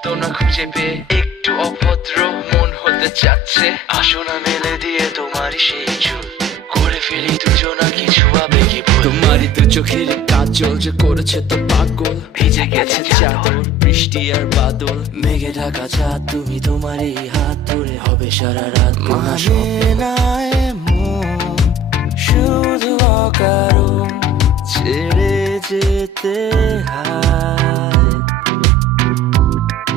সান্ত্বনা খুঁজে পেয়ে একটু অভদ্র মন হতে চাচ্ছে। আসো না মেলে দিয়ে তোমারই সেই চুল, করে ফেলি দুজনা কিছু আবেগী ভুল। তোমারই দু চোখের কাজল যে করেছে তো পাগল, ভিজে গেছে চাদর বৃষ্টি আর বাদল, মেঘে ঢাকা চাঁদ তুমি তোমারই হাত ধরে হবে সারা রাত। মানে না এমন শুধু অকারণ ছেড়ে যেতে হয়।